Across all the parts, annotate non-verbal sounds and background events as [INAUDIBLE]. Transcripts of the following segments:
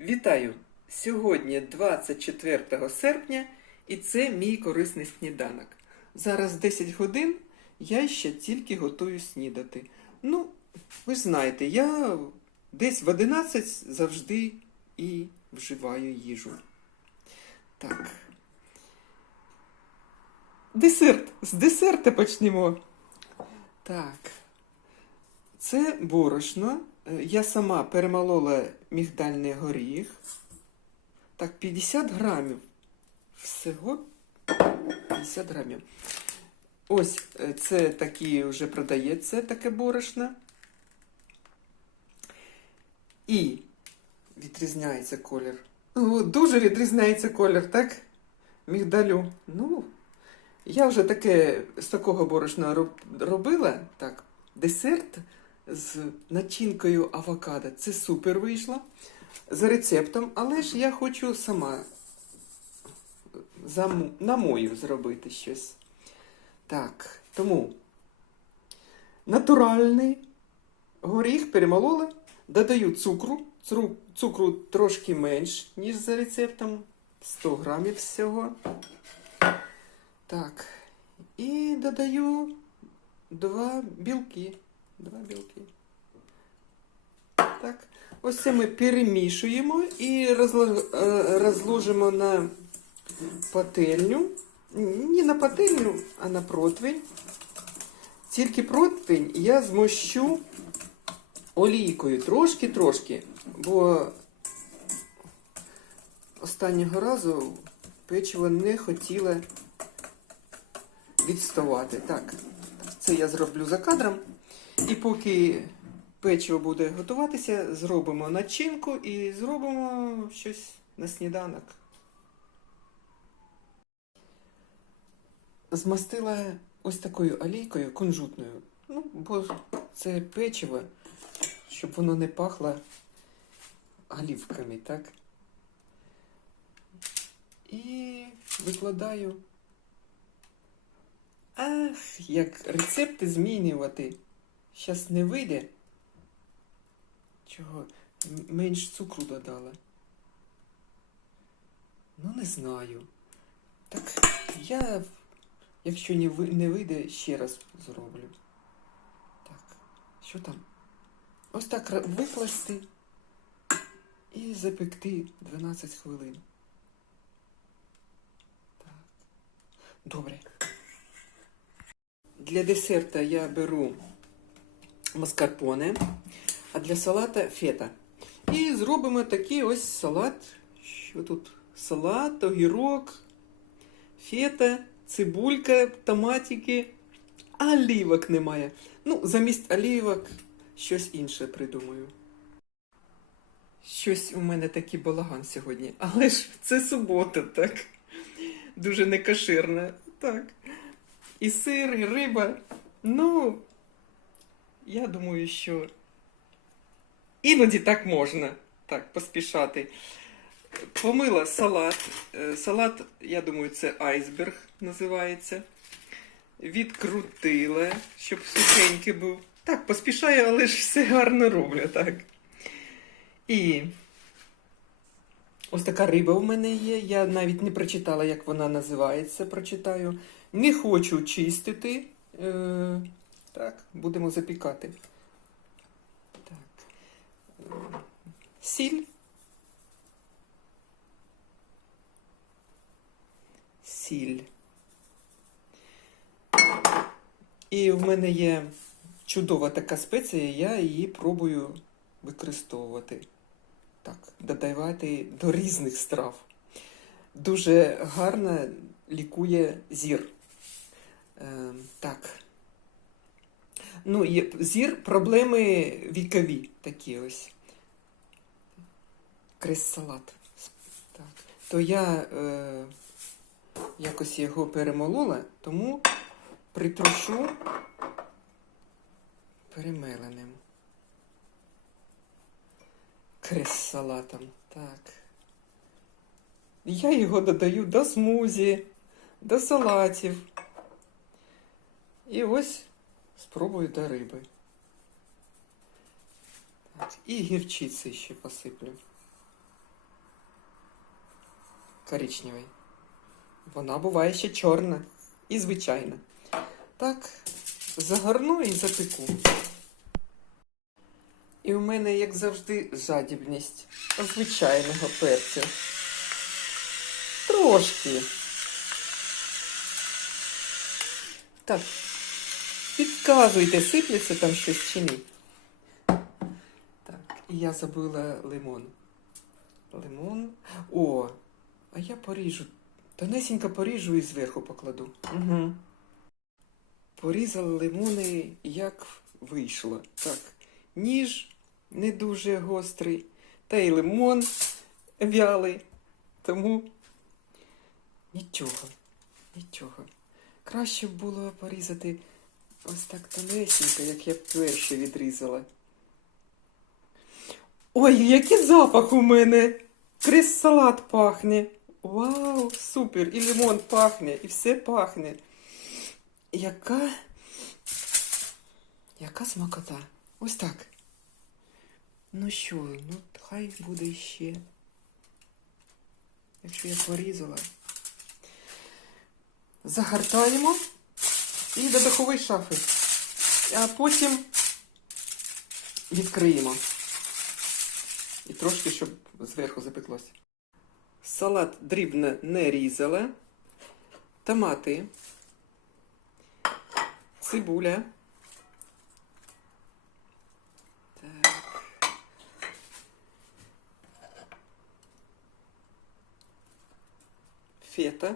Вітаю! Сьогодні 24 серпня, і це мій корисний сніданок. Зараз 10 годин, я ще тільки готую снідати. Ну, ви знаєте, я десь в 11 завжди і вживаю їжу. Так. Десерт. З десерта почнемо. Так. Це борошно. Е, Я сама перемолола мігдальний горіх. Так, 50 грамів. Всього 50 грамів. Ось е, це такі вже продається таке борошно. І відрізняється колір. О, дуже відрізняється колір, так? Мігдалю. Ну, я вже таке з такого борошна робила. Так, десерт з начинкою авокадо. Це супер вийшло. За рецептом, але ж я хочу сама за, на мою зробити щось. Так, тому натуральний горіх перемолола, додаю цукру. Цукру трошки менш, ніж за рецептом. 100 грамів всього. Так. І додаю два білки. Два білки. Так. Ось це ми перемішуємо і е, розложимо на пательню. Не на пательню, а на противень. Тільки противень я змощу олійкою трошки-трошки, бо останнього разу печиво не хотіло відставати. Так, це я зроблю за кадром. І поки печиво буде готуватися, зробимо начинку і зробимо щось на сніданок. Змастила ось такою олійкою кунжутною. Ну, бо це печиво, щоб воно не пахло олівками, так? І викладаю. Ах, як рецепти змінювати. Щас не вийде. Чого? Менш цукру додала. Ну, не знаю. Так, я, якщо не, вийде, ще раз зроблю. Так, що там? Ось так викласти і запекти 12 хвилин. Так. Добре. Для десерта я беру маскарпоне, а для салата фета. І зробимо такий ось салат. Що тут? Салат, огірок, фета, цибулька, томатики. Олівок немає. Ну, замість олівок щось інше придумаю. Щось у мене такий балаган сьогодні. Але ж це субота, так? Дуже некоширна. Так. І сир, і риба. Ну, я думаю, що іноді так можна так поспішати. Помила салат. Е, Салат, я думаю, це айсберг називається. Відкрутила, щоб сухенький був. Так, поспішаю, але ж все гарно роблю, так. І ось така риба у мене є. Я навіть не прочитала, як вона називається. Прочитаю. Не хочу чистити. Так, будемо запікати. Так. Сіль. Сіль. І в мене є чудова така спеція, я її пробую використовувати. Так, додавати до різних страв. Дуже гарно лікує зір. Е, так. Ну, є зір, проблеми вікові такі ось. Крес-салат. Так. То я е, якось його перемолола, тому притрушу перемеленим. Крес-салатом. Так. Я його додаю до смузі, до салатів. І ось спробую до риби. Так, і гірчиці ще посиплю. коричневий. Вона буває ще чорна і звичайна. Так, загорну і запеку. І у мене, як завжди, жадібність звичайного перцю. Трошки. Так, підказуйте, сиплеться там щось чи ні. Так, і я забула лимон. Лимон. О, а я поріжу. Тонесенько поріжу і зверху покладу. Угу. Порізали лимони, як вийшло. Так, ніж не дуже гострий, та й лимон вялий. Тому нічого, нічого. Краще було порізати ось так тонесенько, як я перше відрізала. Ой, який запах у мене! Крис салат пахне. Вау, супер! І лимон пахне, і все пахне. Яка. Яка смакота? Ось так. Ну що, ну хай буде ще. Якщо я порізала. Загортаємо і до духової шафи. А потім відкриємо. І трошки, щоб зверху запеклося. Салат дрібно не різала. Томати. Цибуля. Так. Фета.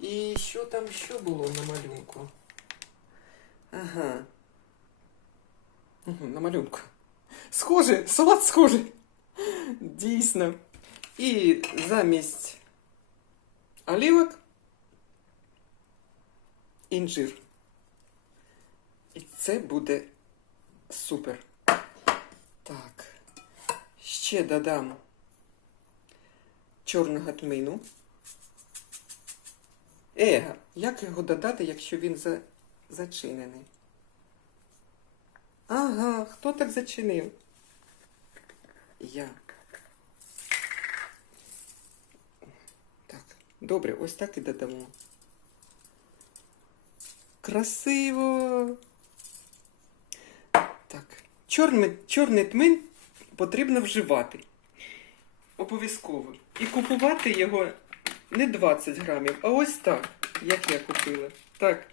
І що там ще було на малюнку? Ага. На малюнку. Схоже, салат схожий. Дійсно. І замість олівок інжир. І це буде супер. Так. Ще додам чорного тмину. Ега, як його додати, якщо він за... зачинений? Ага, хто так зачинив? Я. Так, добре, ось так і додамо. Красиво. Так. Чорний, чорний тмин потрібно вживати. Обов'язково. І купувати його не 20 грамів, а ось так, як я купила. Так.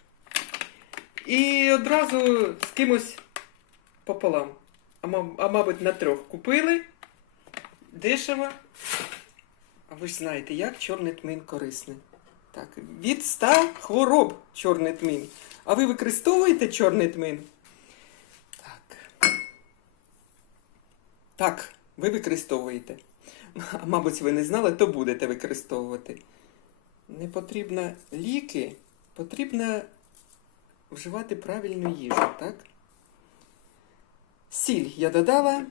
І одразу з кимось пополам. А, мабуть, на трьох купили. Дешево. А ви ж знаєте, як чорний тмин корисний. Так, від 100 хвороб чорний тмин. А ви використовуєте чорний тмин? Так. Так, ви використовуєте. [LAUGHS] Мабуть, ви не знали, то будете використовувати. Не потрібно ліки, потрібно вживати правильну їжу, так? Сіль я додала.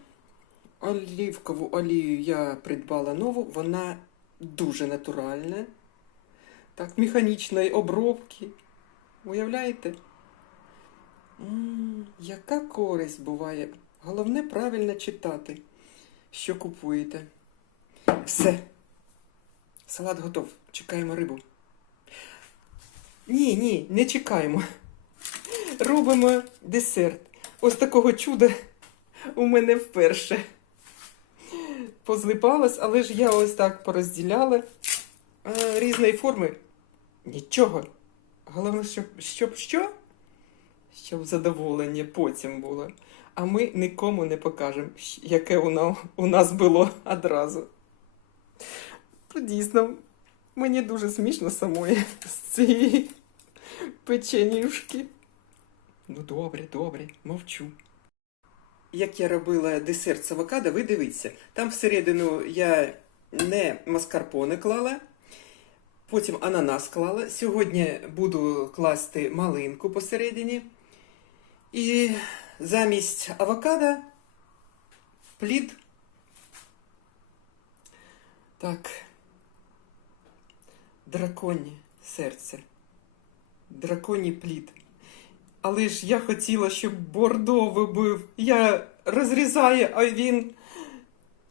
Олівкову олію я придбала нову, вона дуже натуральна. Так, механічної обробки. Уявляєте? м яка користь буває. Головне правильно читати, що купуєте. Все. Салат готов. Чекаємо рибу. Ні, ні, не чекаємо. Робимо десерт. Ось такого чуда у мене вперше. Позлипалась, але ж я ось так порозділяла а, різної форми. Нічого. Головне, щоб, щоб що? Щоб задоволення потім було. А ми нікому не покажемо, яке у нас було одразу. Ну, Дійсно, мені дуже смішно самої з цієї печенюшки. Ну, добре, добре, мовчу. Як я робила десерт з авокадо, ви дивіться. Там всередину я не маскарпоне клала, потім ананас клала. Сьогодні буду класти малинку посередині. І замість авокадо плід. Так. Драконє серце. Драконій плід. Але ж я хотіла, щоб бордо вибив. Я розрізаю, а він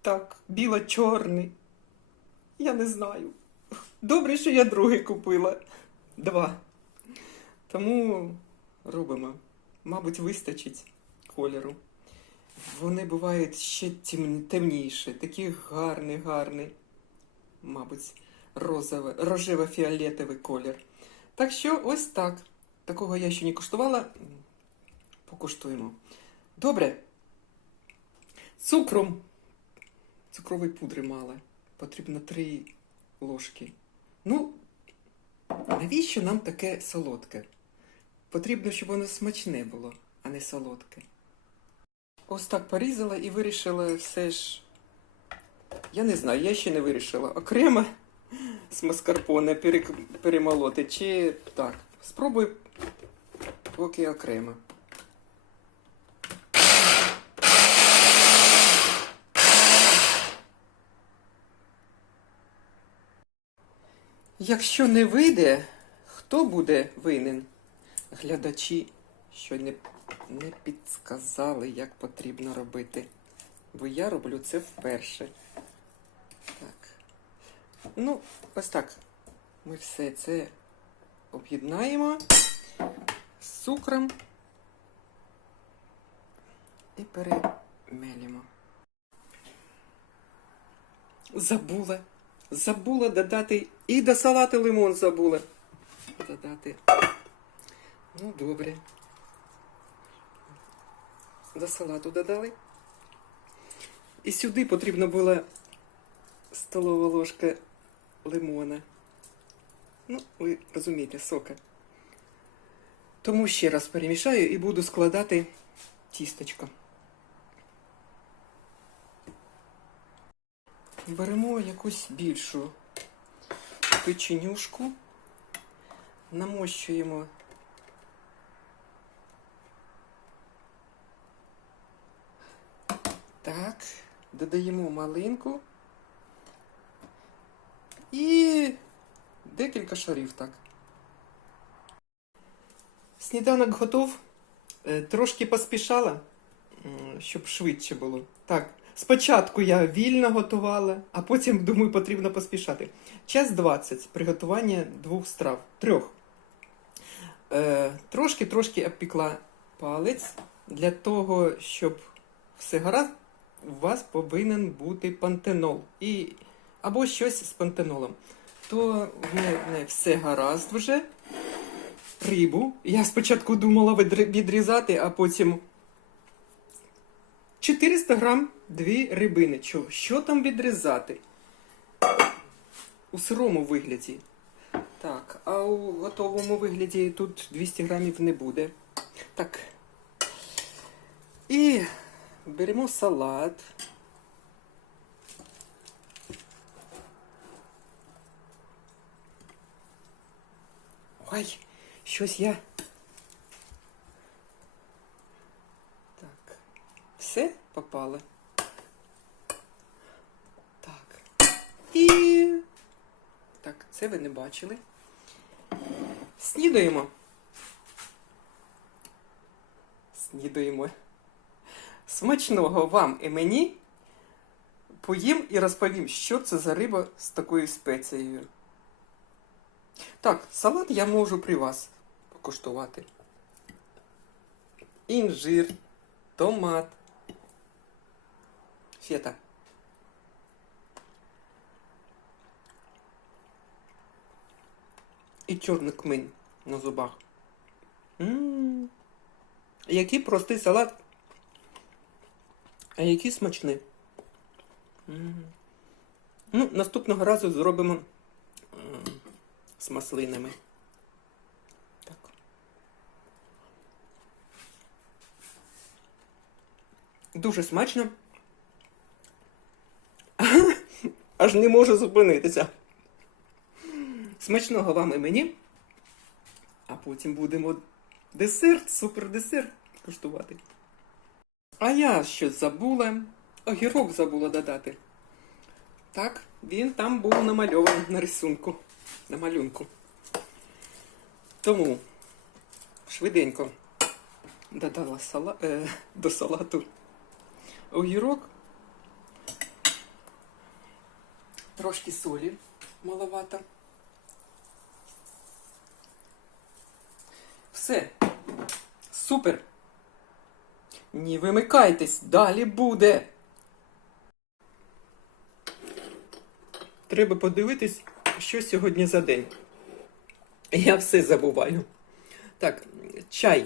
так, біло-чорний. Я не знаю. Добре, що я другий купила. Два. Тому робимо. Мабуть, вистачить кольору. Вони бувають ще темніші, такі гарний, гарний, мабуть, розове, рожево-фіолетовий колір. Так що ось так. Такого я ще не куштувала. Покуштуємо. Добре. Цукром. Цукрової пудри мало. Потрібно три ложки. Ну, навіщо нам таке солодке? Потрібно, щоб воно смачне було, а не солодке. Ось так порізала і вирішила все ж. Я не знаю, я ще не вирішила. Окремо з маскарпоне перемолоти чи так. Спробую поки окремо. Якщо не вийде, хто буде винен? Глядачі, що не, не підсказали, як потрібно робити. Бо я роблю це вперше. Так. Ну, ось так. Ми все це об'єднаємо з цукром і перемелимо. Забула. Забула додати і до салату лимон забула. Додати. Ну, добре. До салату додали. І сюди потрібно було столова ложка лимона. Ну, ви розумієте, сока. Тому ще раз перемішаю і буду складати тісточко. Беремо якусь більшу печенюшку, намощуємо так, додаємо малинку і декілька шарів так. Сніданок готов. Е, Трошки поспішала, щоб швидше було. Так, спочатку я вільно готувала, а потім, думаю, потрібно поспішати. Час 20 приготування двох страв. Трьох. Е, Трошки-трошки обпікла палець. Для того, щоб все гаразд, у вас повинен бути пантенол. І, або щось з пантенолом. То в мене все гаразд вже рибу. Я спочатку думала відрізати, а потім 400 грам дві рибини. Чо? Що там відрізати? У сирому вигляді. Так, а у готовому вигляді тут 200 грамів не буде. Так. І беремо салат. Ой, щось я. Так. Все попало. Так. І. Так, це ви не бачили. Снідаємо. Снідаємо. Смачного вам і мені. Поїм і розповім, що це за риба з такою спецією. Так, салат я можу при вас покуштувати. Інжир, томат, фета. І чорний кмин на зубах. М. Який простий салат, а який смачний. М. Ну, наступного разу зробимо м, з маслинами. Так. Дуже смачно. [LAUGHS] Аж не можу зупинитися. Смачного вам і мені. А потім будемо десерт, супер десерт куштувати. А я щось забула. Огірок забула додати. Так, він там був намальований на рисунку, на малюнку. Тому швиденько додала сала... е, до салату огірок. Трошки солі маловато. Все. Супер. Не вимикайтесь, далі буде. Треба подивитись, що сьогодні за день. Я все забуваю. Так, чай.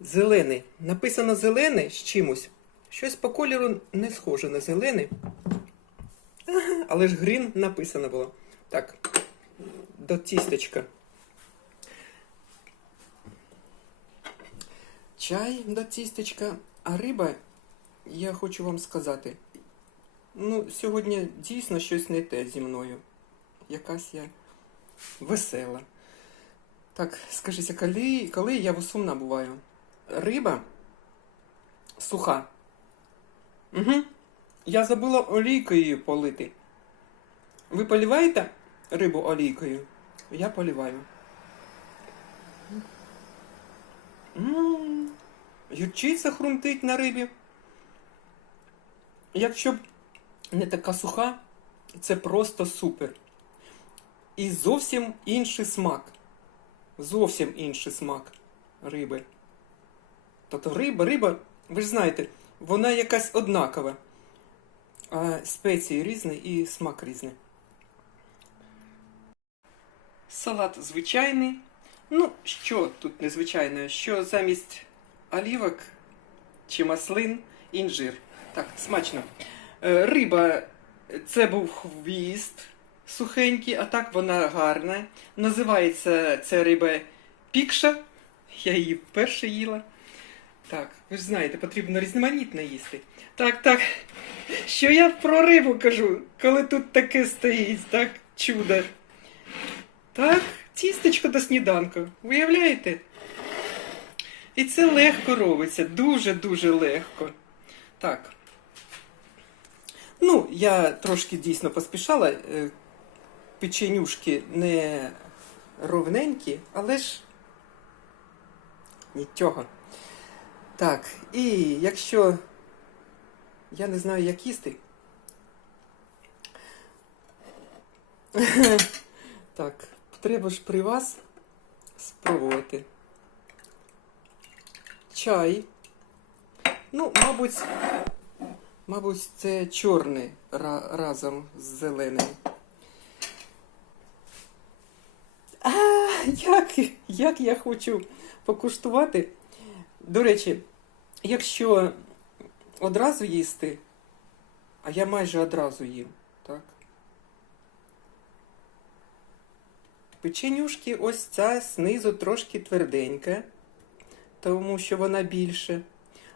Зелений. Написано зелений з чимось. Щось по кольору не схоже на зелений. [LAUGHS] Але ж грін написано було. Так, до тістечка. Чай до тістечка, а риба, я хочу вам сказати. Ну, сьогодні дійсно щось не те зі мною. Якась я весела. Так, скажіться, коли, коли я сумна буваю? Риба суха. Угу. Я забула олійкою полити. Ви поліваєте рибу олійкою? Я поліваю. Ммм, Гірчиця хрумтить на рибі. Якщо б не така суха, це просто супер. І зовсім інший смак. Зовсім інший смак риби. Тобто риба, риба, ви ж знаєте, вона якась однакова. А спеції різні і смак різний. Салат звичайний. Ну, що тут незвичайне? Що замість олівок чи маслин інжир. Так, смачно. Е, Риба це був хвіст сухенький, а так вона гарна. Називається ця риба пікша. Я її вперше їла. Так, ви ж знаєте, потрібно різноманітно їсти. Так, так. Що я про рибу кажу, коли тут таке стоїть, так, чудо. Так, тістечко до сніданку. Уявляєте? І це легко робиться, дуже-дуже легко. Так. Ну, я трошки дійсно поспішала. е, Печенюшки не ровненькі, але ж нічого. Так, і якщо я не знаю, як їсти. [LAUGHS] Так, треба ж при вас спробувати. Чай. Ну, мабуть, мабуть, це чорний ра- разом з зеленим. А, як, як я хочу покуштувати. До речі, якщо одразу їсти, а я майже одразу їм, так? Печенюшки ось ця знизу трошки тверденька, тому що вона більше.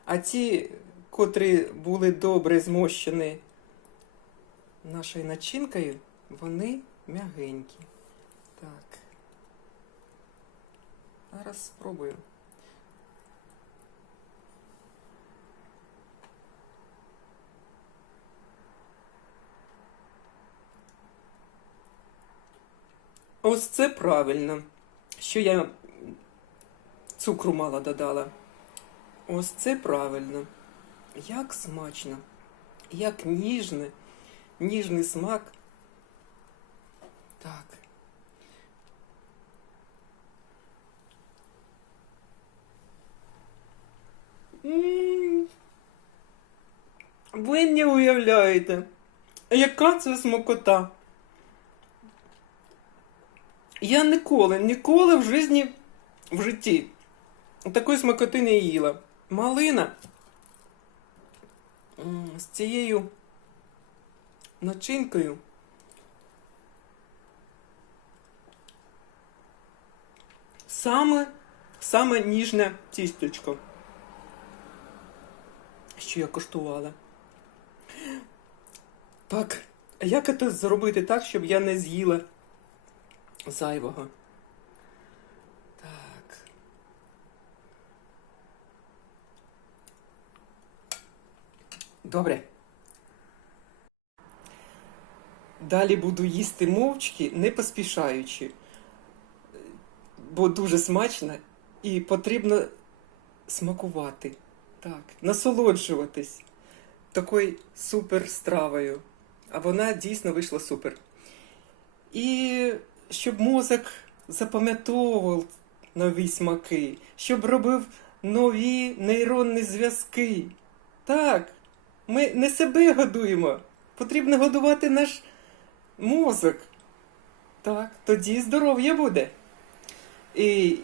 А ті, котрі були добре змощені нашою начинкою, вони м'ягенькі. Так. Зараз спробую. Ось це правильно, що я цукру мало додала. Ось це правильно. Як смачно, як ніжне, ніжний смак. Так. М. Ви не уявляєте, яка це смакота. Я ніколи, ніколи в житті, в житті такої смакоти не їла. Малина з цією начинкою. Саме, саме ніжне тістечко, що я коштувала. Так, як це зробити так, щоб я не з'їла зайвого? Так. Добре. Далі буду їсти мовчки, не поспішаючи, бо дуже смачно і потрібно смакувати. Так, насолоджуватись. такою супер стравою. А вона дійсно вийшла супер. І щоб мозок запам'ятовував нові смаки, щоб робив нові нейронні зв'язки. Так, ми не себе годуємо. Потрібно годувати наш мозок. Так, тоді здоров'я буде. І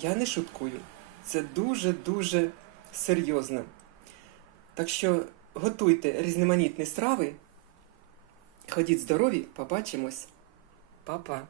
я не шуткую. Це дуже-дуже серйозно. Так що готуйте різноманітні страви. Ходіть здорові, побачимось. Па-па.